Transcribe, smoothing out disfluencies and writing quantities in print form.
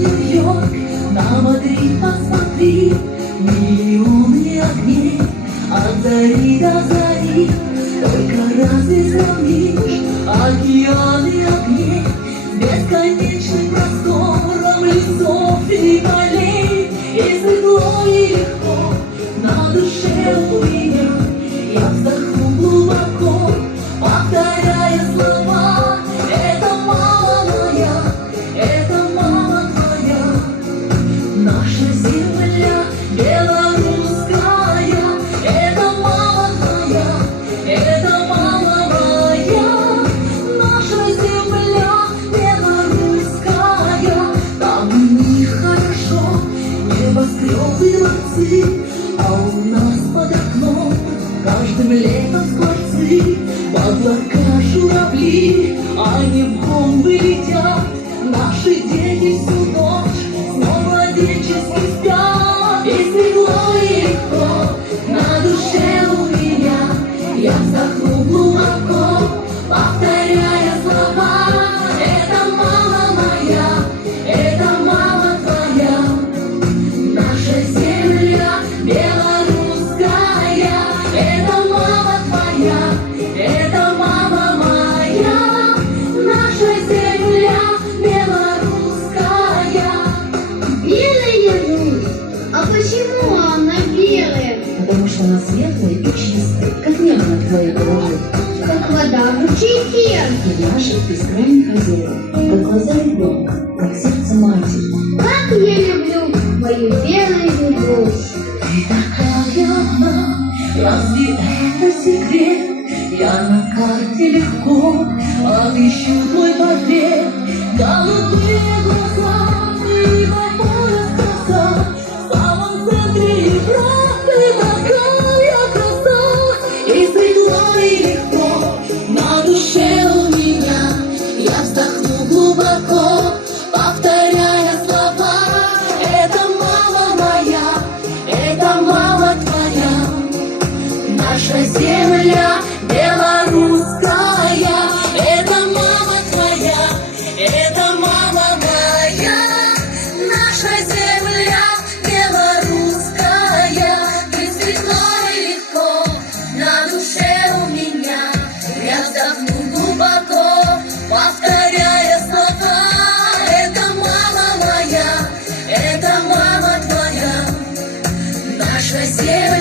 Нью-Йорк, на Мадрид посмотри, миллионы огней от зари до зари. Только разве сравнишь океаны огней с бесконечным простором лесов и полей? И светло, и легко на душе у меня, я вздохну глубоко, повторяя слова. Это мама моя, это мама твоя, наша земля белорусская. Это мама твоя, это мама моя, наша земля белорусская. Там у них хорошо, небоскребы ловцы, а у нас под окном каждым летом скворцы. В облака журавли, они в бомбы летят. Наши дети всю ночь младенчески спят. И светло, и легко на душе у меня, я вздохну глубоко, повторяя слова. Это мама моя, это мама твоя, наша земля белорусская. Это мама твоя, это мама моя, наша земля белорусская. Белая Русь? А почему она белая? Потому что она светлая и чистая, как небо над твоей головой, Как вода в ручейке. и наших бескрайних озер, как глаза ребенка, как сердце матери. Как я люблю мою белую Русь. Ты такая одна, разве это секрет? Я на карте легко отыщу твой портрет. Голубые глаза и по пояс краса, в самом центре Европы такая краса. И светло, и легко на душе у меня, я вздохну глубоко, повторяя слова. Это мама моя, это мама твоя, наша земля белорусская. Это мама твоя, это мама моя, наша земля белорусская. И светло, и легко на душе у меня, я вздохну глубоко, повторяя слова. Это мама моя, это мама твоя, наша земля